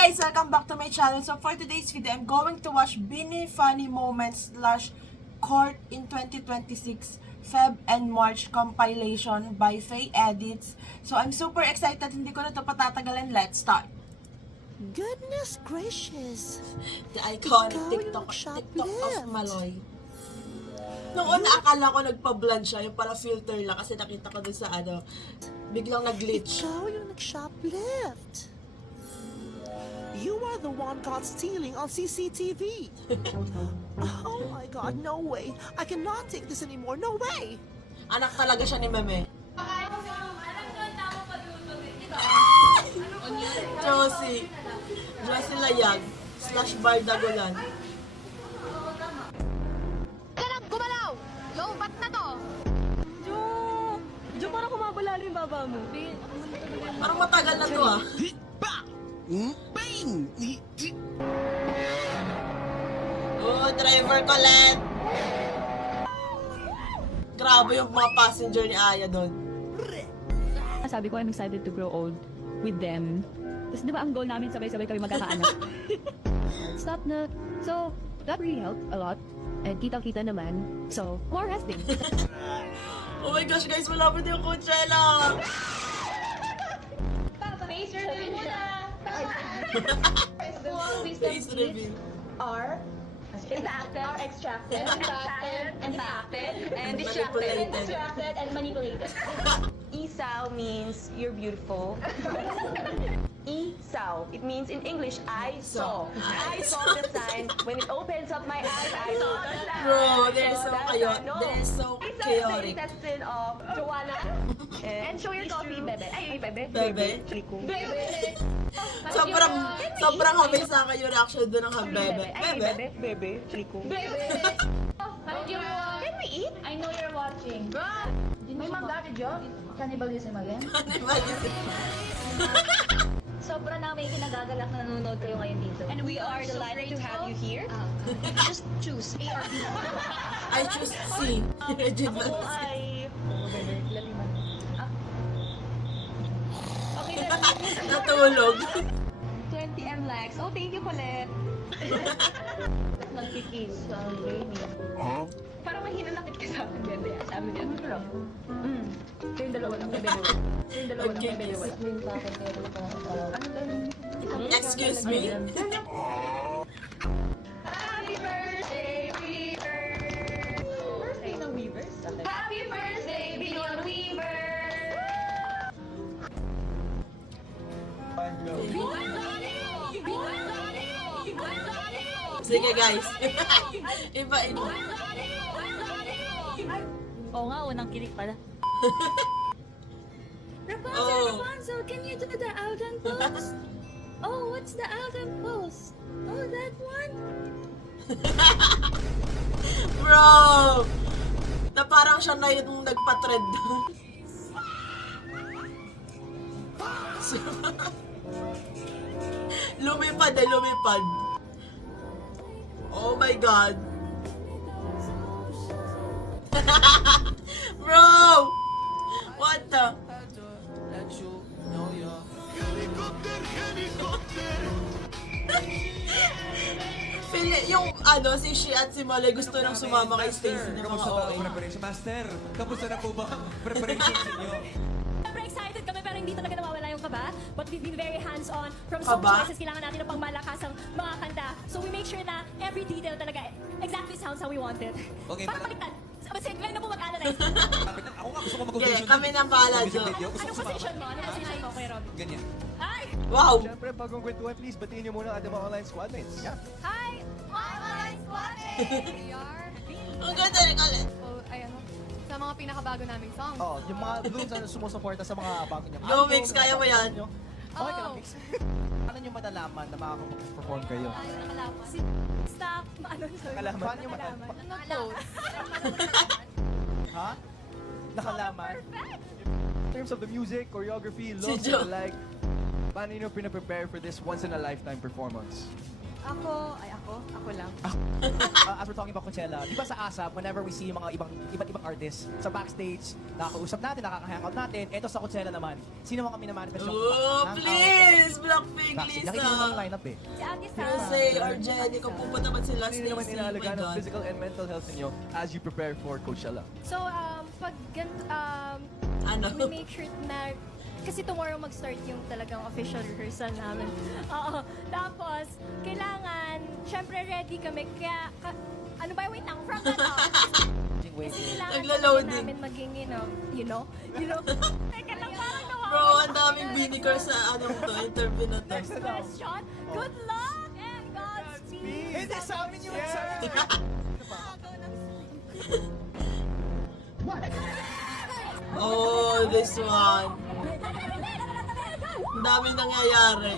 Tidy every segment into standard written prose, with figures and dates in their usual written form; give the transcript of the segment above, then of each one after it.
guys, welcome back to my channel. So for today's video, I'm going to watch Bini Funny Moments / Court in 2026 Feb and March compilation by Faye Edits. So I'm super excited, hindi ko na ito patatagalan. Let's start. Goodness gracious. The iconic Ikaw TikTok yung of shoplift. Maloy. Noong una, akala ko nagpa-blend siya, yung para filter lang kasi nakita ko dun sa biglang nag-glitch. Ikaw yung nag-shoplift. You are the one caught stealing on CCTV. Oh my God, no way. I cannot take this anymore. No way. Anak talaga siya ni Meme. Josie Layag / Bardagulan. Ganap, gumalaw! Yo, ba't na to? Jo, parang kumabalalo yung baba mo. Parang matagal na to ah. Oh, driver Colette! Grabe yung mga passenger ni Aya doon. Sabi ko, I'm excited to grow old with them. Tapos di ba ang goal namin sabay-sabay kami magkakaanak? Stop na. So, that really helped a lot. And kita-kita naman. So, more resting. Oh my gosh guys, malapit yung Coachella! Face reveal muna! Face reveal. Are impacted, are extracted, and Manipulated. distracted, and manipulated. Isaw means you're beautiful. Isaw, it means in English, I saw. I saw the sign. When it opens up my eyes, I saw the sign. Bro, they're so the chaotic. sign. No. They're so It's chaotic. the intestine of Joanna. And show your coffee, bebe. Ay, bebe. Bebe. Rico. Sobrang habay sa akin yung reaction doon ng Bebe. Ay, Bebe? bebe. Bebe. Rico. Can we eat? I know you're watching. May manggabi, Jo? Cannibalism again? Sobrang namin kinagagalak na nanonood kayo ngayon dito. And we are delighted to have you here. Just choose A or B. I choose C. Regine Ako Velasquez. ay... Okay, Natulog. 20 M likes. Oh, thank you, Colette. Nagkikiss. Parang mahinanakit ka sa akin, bebe. Sabi niya. Kayong dalawa lang, bebe. Kayong dalawa lang, bebe. Excuse me? Happy birthday, Weaver! Happy birthday, Beyond Weaver! Sige guys. Iba. Oo nga, unang kilig pala. Oh. Rapunzel, can you do the Alden pose? Oh, what's the Alden pose? Oh, that one? Bro! Na parang siya na yung nagpa-trend. Lumipad. Oh my God. Bro! What the? Yung si Shi at si Molly gusto nang sumama kay Stacey ng mga Kamusta ba ang OA. preparation? Master, kamusta na po ba ang preparation ninyo? Siyempre excited kami pero hindi talaga nawawala yung kaba. But we've been very hands-on. From song Kaba? choices, kailangan natin ng pangmalakasang mga kanta. So we make sure na every detail talaga exactly sounds how we want it. Okay, Parang para- baliktad. Kasi Glenn na po mag-analyze. Ako nga gusto ko mag-audition. Okay, kami nang bahala, Music Jo. video, gusto ko Anong sumama. position mo? Anong position mo, Kuya Rob? Ganyan. Hi! Wow! Siyempre, bagong kwentuhan, please, batiin niyo muna ang ating mga online squadmates. Yeah. Hi! Online Squad! Ang ganda ni Colette. Ayan, sa mga pinakabago naming song. Oh, yung mga doon sa sumusuporta sa mga bago niya. Go, Mix, kaya mo yan. Okay ka lang, Mix. Paano niyo madalaman na makakapag-perform kayo? Stop! Ano? Sorry. Nakalaman? Paano niyo madalaman? Ha? Nakalaman? In terms of the music, choreography, Si looks, Jo. and like, paano niyo pinaprepare for this once-in-a-lifetime performance? Ako lang. As we're talking about Coachella, di ba sa ASAP, whenever we see yung mga iba't ibang artists sa backstage, nakakausap natin, nakaka-hangout natin, eto sa Coachella naman, sino mga kami na-manifest yung Oh, please! Blackpink, backstage? Nakikita mo yung Lisa! line-up eh. Si Ate Sam. Rosé or Jenny, kung pupunta man sila, Hindi naman Stacy, my inalagaan ang God. physical and mental health ninyo as you prepare for Coachella. So, pag ganito, Ano? we make sure na, kasi tomorrow mag-start yung talagang official rehearsal namin. Oo. Tapos, kailangan, syempre ready kami. Kaya, ano ba, wait lang, from the top. Kasi kailangan Nagla-loading. talaga namin maging, you know. Teka lang, parang nawawala. Bro, ang daming vinegar sa interview na to. Next question. Good luck and Godspeed. Hindi, sa amin yung Oh, this one. Ang dami nangyayari.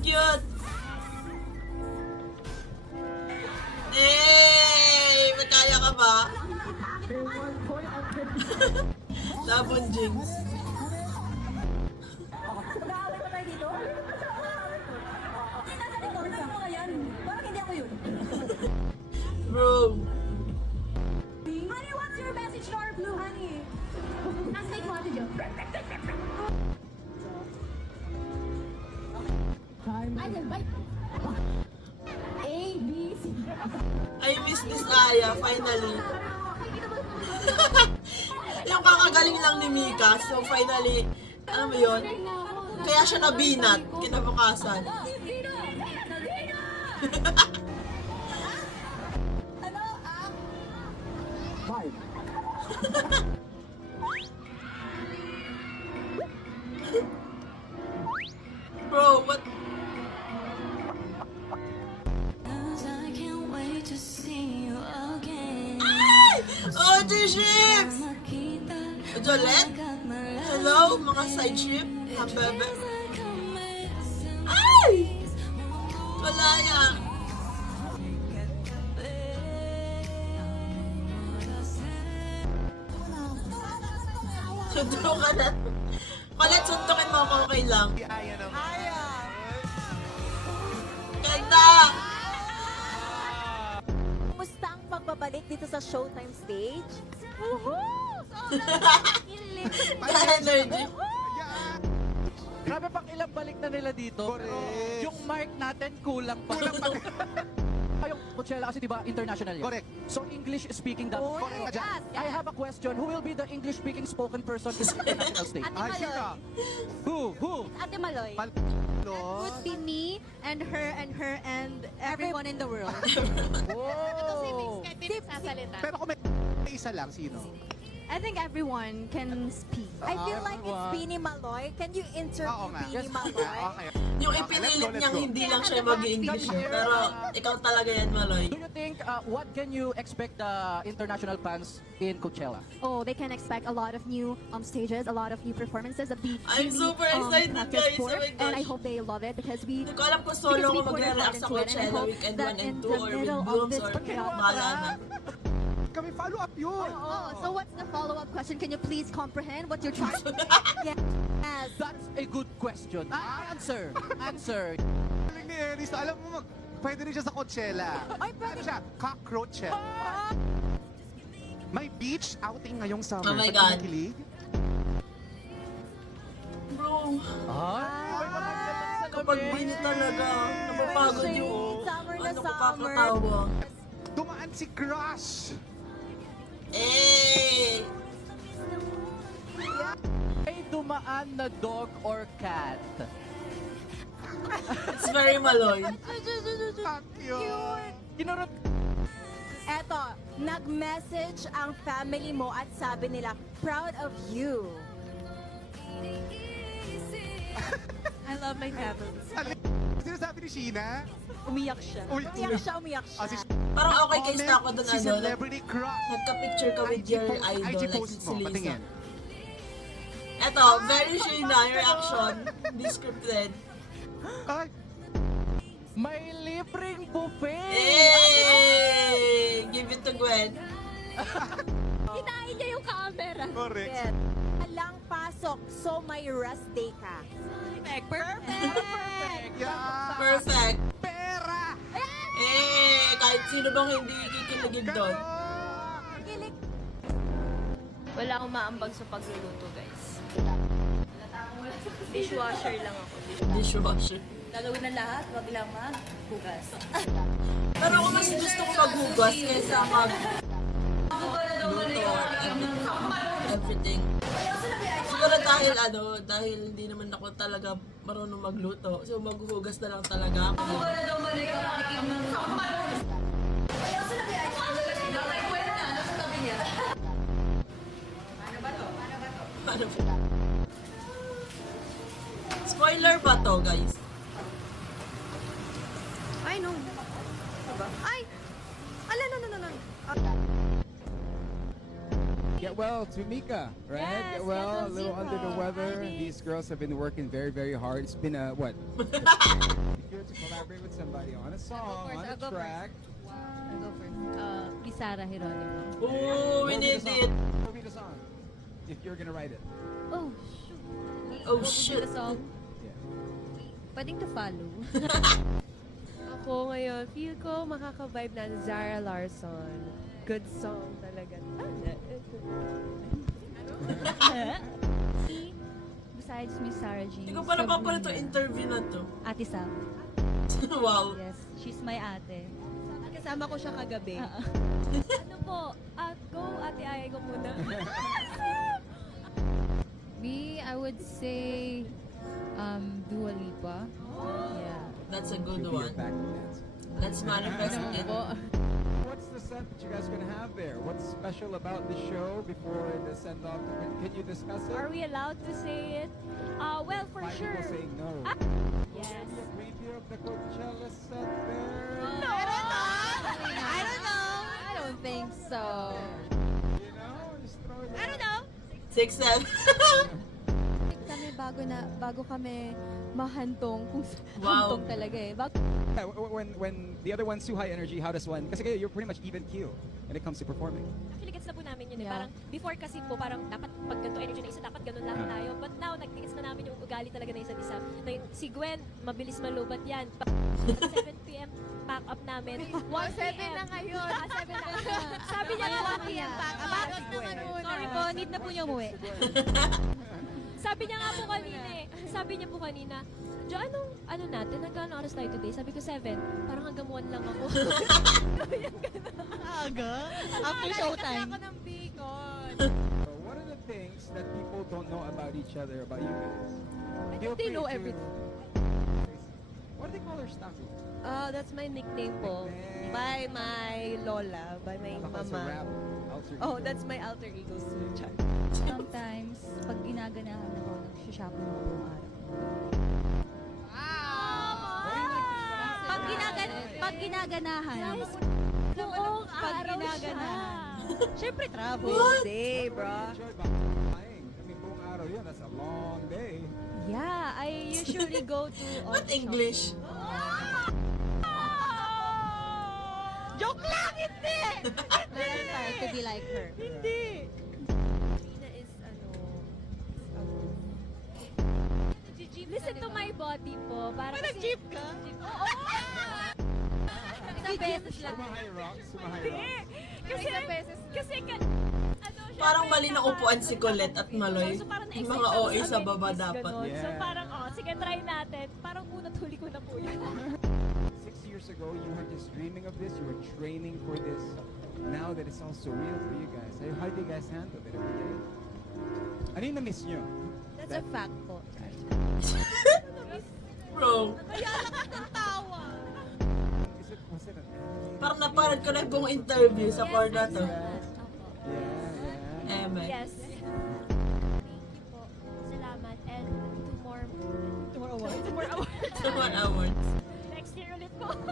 Cute! Hey! Magkaya ka ba? Labon Jinx. Bro. Honey, what's your message to our blue honey? Translate mo, Ate Jo. Ano ba? A, B, C. I miss this Aya, finally. Yung kakagaling lang ni Mika, so finally, ano mo yun? Kaya siya nabinat, kinabukasan. Bro, what? Ay! Oh, G-Ships! Jolette? Hello, mga side ship? Habebe? Ay! Wala yan. Sundo ka na. Palit, suntukin mo ako, okay lang. Ganda! Kumusta ang pagbabalik dito sa Showtime stage? Energy. Grabe pang ilang balik na nila dito. Pero yung mark natin kulang pa. Yung Coachella kasi diba international yan. Correct. So English speaking dapat. Correct. Yes, yes. I have a question. Who will be the English speaking spoken person in the international stage? Ate Maloy. Who? Ate Maloy. Would be me and everyone in the world. Whoa! Pero kung may isa lang, sino? I think everyone can speak. I feel like it's everyone. Beanie Maloy. Can you Oo interview nga. Beanie Yes. Maloy? Okay. Yung ipinilit niyang hindi lang siya mag-English. Pero ikaw talaga yan, Maloy. Do you think, what can you expect the international fans in Coachella? Oh, they can expect a lot of new stages, a lot of new performances that we I'm really, super excited, practice guys. for, Oh my and I gosh. hope they love it because we Hindi ko alam kung solo ko because we put our magre-react heart sa into it, and I Coachella hope weekend that 1 and in 2 the or with middle of Blooms this or podcast- bahala na. Kami follow up yun. Oh, so what's the follow-up question? Can you please comprehend what you're trying to Yes. That's a good question. Answer. Galing ni Eris. Alam mo, pwede rin siya sa Coachella. Ay, pwede. Ano siya? Cockroachella. May beach outing ngayong summer. Oh my Ba't God. kinikilig? Bro, Ay, kapag bini talaga, napapagod yung Summer na ano ko summer. kakatawa. Dumaan si Crush. Eh! May dumaan na dog or cat? It's very Maloy. Ang cute. Kinurot. Eto, nag-message ang family mo at sabi nila, proud of you. I love my family. Sinasabi ni Sheena? Umiyak siya. Umiyak Umiyak siya. Ah, si Parang okay case na ako dun, si ano, Celebrity Crush. nagka-picture ka with IG your post- idol, IG like post si mo, Lisa. patingin. Eto, very Sheena, your action, hindi scripted. Ay, May libreng buffet! Eh! Give it to Gwen. Kitain niya yung camera. Correct. Alang pasok, so may rest day ka. Perfect. Yeah. Perfect. Pera! Kahit sino bang hindi kikiligin doon. Wala akong maambag sa pagluluto, guys. Dishwasher lang ako. Dishwasher. Gagawin na lahat, wag lang maghugas. Pero ako mas gusto ko maghugas kaysa everything. Siguro dahil hindi naman ako talaga marunong magluto. So maghuhugas na lang talaga ako. Ano ba? Spoiler ba to, guys? Ay, no. Ay! Ala, no. Get well to Mika, right? Yes, Get well, a get well, little Mika. under the weather. Hi. These girls have been working very, very hard. It's been a what? Good to collaborate with somebody on a song, on a track. I'll go first. Pisara Geronimo. Oh, we need it. What would be the song? If you're gonna write it. Oh, Oh, What would be shoot. the song? Yeah. Pwedeng to follow. Ako ngayon, feel ko makaka-vibe na Zara Larsson. Good song talaga. Besides Miss Sarah G. Hindi ko pa napapanood itong interview na to. Ate Sam. Wow. Yes, she's my ate. Kasama ko siya kagabi. Ano po? Go, ate Ay, go muna. Me, I would say Dua Lipa. Yeah. That's a good She'll be your one. backup dancer. Let's manifest it. What's the set that you guys gonna have there? What's special about the show before the send off? Can you discuss it? Are we allowed to say it? Well, for Five sure. people saying no. Yes. Maybe a preview of the Coachella set there. No! I don't think so. You know, just throw it I don't know. 6, 7. Kami bago kami mahantong kung Wow. hantong talaga eh. Yeah, when the other one's too high energy, how does one? Kasi kayo, you're pretty much even keel when it comes to performing. Actually, gets na po namin yun eh. Yeah. Parang before kasi po, parang dapat pag ganito energy na isa, dapat ganun lang tayo. But now, nag-gets na namin yung ugali talaga na isa't isa. Na yung, si Gwen, mabilis malubat yan. Pag 7 p.m. pack up namin. 1 p.m. na ngayon. 7 na ngayon. Sabi niya nga, 1 p.m. pack up. Back up naman muna. Sorry po, need na po niya umuwi. Sabi niya nga po kanina eh. Sabi niya po kanina, Jo, ano natin? Nagkano oras tayo today? Sabi ko 7. Parang hanggang 1 lang ako. Aga? After showtime. Ako ng bacon. So what are the things that people don't know about each other, about you guys? Feel they free know to- everything. What do they call her Staku? That's my nickname po. Nickname. By my lola, by my Baka sa rap, mama. alter Oh, ego. that's my alter ego. Sometimes, pag ginaganahan ako, nagsishopping ako buong araw. Pag ginaganahan. Buong Pag araw siya. ginaganahan. Siyempre, travel. Day, bro. Enjoy ba? Flying. I mean, buong araw yun. That's a long day. Yeah, I usually go to What English? Joke lang, hindi! Try to be like her. Hindi! Nina is, Listen to my body po. Parang nag-jeep ka? Oo! Isang beses lang. Sumahay rocks, sumahay rocks. Kasi Parang mali na upuan si Colette at Maloy. So, parang Yung na-excite mga ako OA sa baba amenities, dapat. ganon. So Yeah. parang, sige, try natin. Parang unat huli ko na po yun. 6 years ago, you were just dreaming of this. You were training for this. Now that it's all so real for you guys, how do you guys handle it every day? Ano yung na-miss nyo? That's a fact po. Bro, Was it an anime? parang napanood ko na yung buong interview sa core na to. Yeah. Eme. Yes. Thank you po. Salamat. And two more awards. 2 more awards. Next year ulit po. And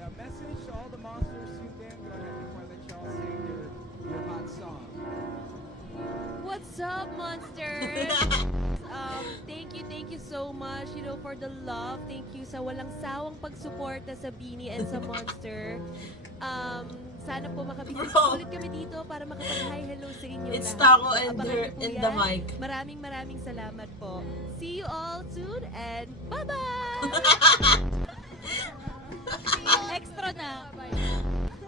a message to all the monsters tuned in. Go ahead before I let y'all sing your hot song. What's up, monsters? Thank you so much, for the love. Thank you sa walang sawang pagsuporta sa Beanie and sa Monster. sana po makabisita Bro. ulit kami dito para makapag-hi hello sa inyo It's lahat. Taco and Abangan her niyo po and yan. the mic. Maraming salamat po. See you all soon and bye-bye! Extra na.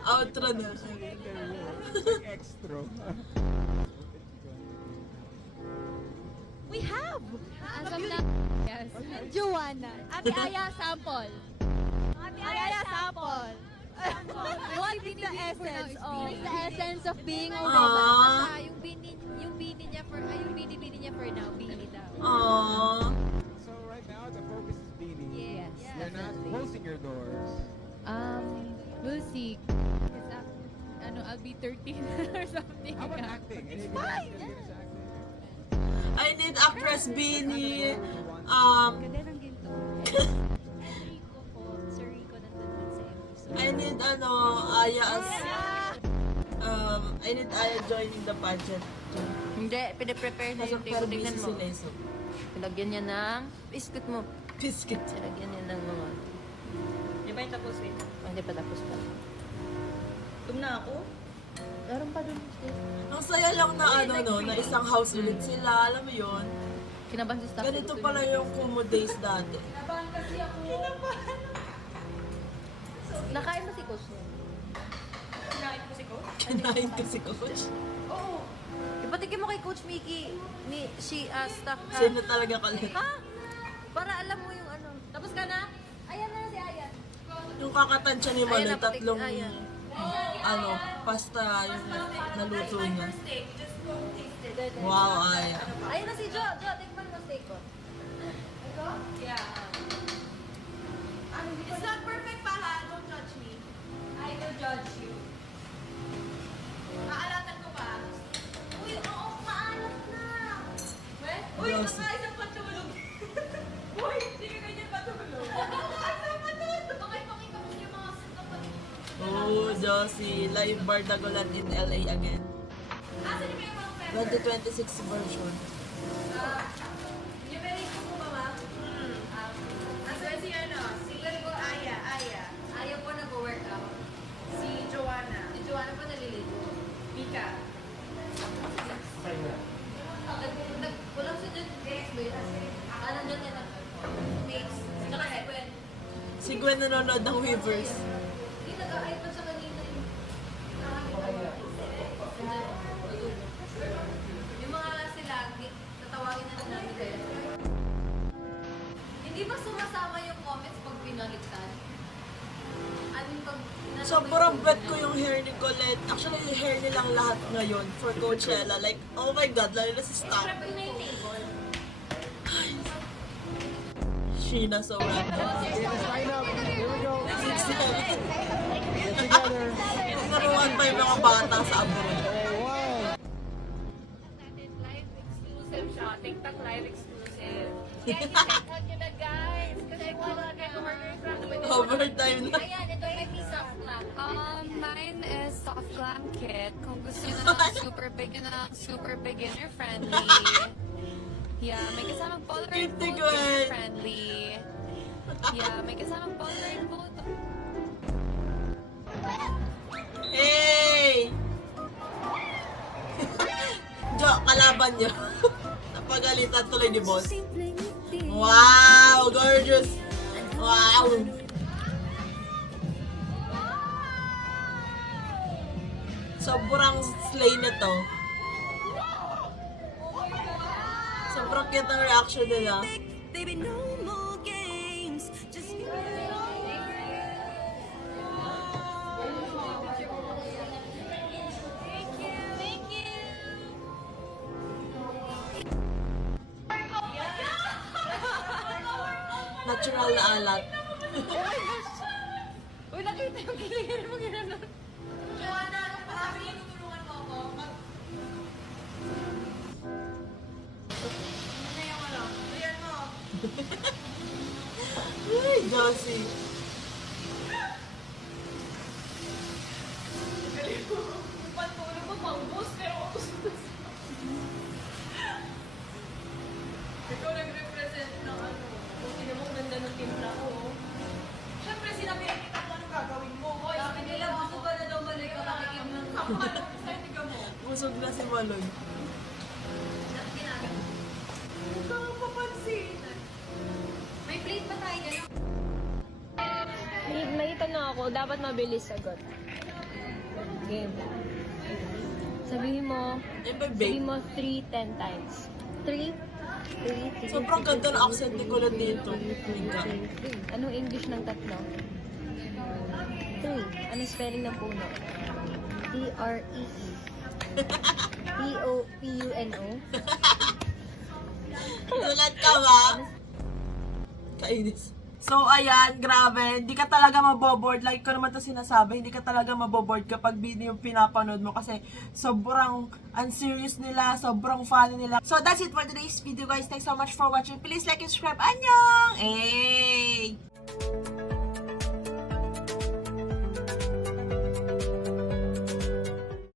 Outro na. Extra. We have As of now, yes. Joanna. Ate Aya sample. Ate Aya sample. What is the essence of being a woman? Aww. Yung bini niya for now, bini daw. Aww. So right now the focus is Beanie. Yes. You're not closing your doors. We'll see. I'll be 13 or something. How about acting? Any of you guys gonna get into acting? I need actress Beanie. Ganda ng ginto. Rico po. Sir Rico nandun din sa episode. I need Aya as I need Aya joining the pageant. Hindi, pinaprepare na Kaso yung pero table. busy Tingnan mo. sila eh, so Pilagyan niya ng biscuit mo. biscuit. Pilagyan niya ng mga... Di ba yung tapos eh? Oh, hindi pa tapos pa. Na ako? Meron pa dun. Ang saya lang na na isang house ulit sila, alam mo yun. Kinabahan si staff. Ganito pala yung Kumu days dati. Nakain mo si Coach niya. Kinain ko si Coach. Oo. Ipatigin mo kay Coach Mickey ni staff ka. Sino talaga kalit? Ha? Para alam mo yung ano. Tapos ka na? Ayan na si Ayan. Yung kakatansya ni Manoy, Ayan, napatig- tatlong ayan. pasta yung naluto niya. Wow, Aya. Ayan na si Jo. Jo, tikman mo steak ko. Ito? Yeah. It's not perfect pa ha. Don't judge me. I will judge you. Maalatan ko pa. Uy, oo, maalat na. Uy, Gross. nakaisang patulog. Uy, hindi ka ganyan patulog. Nakaisang patulog. Pakipakita mo yung mga set na patulog. Oh, Josie. Live bar Dagulan in LA again. Asan yung may mga pepper? 2026 version. Yung very ko ba ba? Asan si si Aya. Aya po nag-workout. Si Joanna. Si Joanna po naliligo. Mika. Kulang sa dyan. Nandun yan ang mix. Tsaka si Gwen. Si Gwen nanonood ng Weavers. Hindi, nag-aayat pa siya kanina yung yung mga sila, tatawagin na lang namin kayo. Hindi ba sumasama yung comments pag pinalitan? Ano yung pag... Sobrang bet ko yung hair ni Colette. Actually, yung hair nilang lahat ngayon for Coachella. Like, oh my God, lalo na si Stamp. Sheena, so random. Okay, let's line up. Here we go. 6'7". Get together. Naruan pa yung mga bata sa abroad. Okay, one. Live exclusive siya. TikTok live exclusive. Yeah, check out nyo na guys. Kasi wala na co-workers lang. Overtime na. Ayan, ito may piece of clock. Mine is soft glam kit. Kung gusto nyo na super beginner friendly. Yeah, may kasamang Polaroid Cute ni photo Gwen. friendly. Yeah, may kasamang Polaroid photo. Hey! Jo, kalaban nyo. Napagalitan tuloy ni boss. Wow! Gorgeous! Wow! Sobrang slay na to. Sobrang cute ang reaction nila. Baby, no more games. Just Natural na alat. Uy, nakita yung kiligin mo gano'n. Joanna, ano pa sabi niyo? Tutulungan mo ako. Ano yung ano? Ayan mo. Ay, Josie. Pantulog mo pang boss, pero ako ikaw nag-represent ng ano. Kung sino mo ganda ng timpla ko. Siyempre, sinabi kita kung anong gagawin mo. Sabi nila, gusto pa na daw balik ka pinabalon. Huwag kang mapapansin. May plate ba tayo dyan? May tanong ako, dapat mabilis sagot. Game. Sabihin mo 3 10 times. 3. Sobrang ganda ng accent ni Kulot dito. Anong English ng tatlo? 3. Anong spelling ng puno? T-R-E. P-O-P-U-N-O. Gulat ka ba? Kainis. So, ayan, grabe. Hindi ka talaga maboboard. Like ko naman ito sinasabi, hindi ka talaga maboboard kapag video yung pinapanood mo kasi sobrang unserious nila, sobrang funny nila. So, that's it for today's video, guys. Thanks so much for watching. Please like and subscribe. Annyeong! Hey!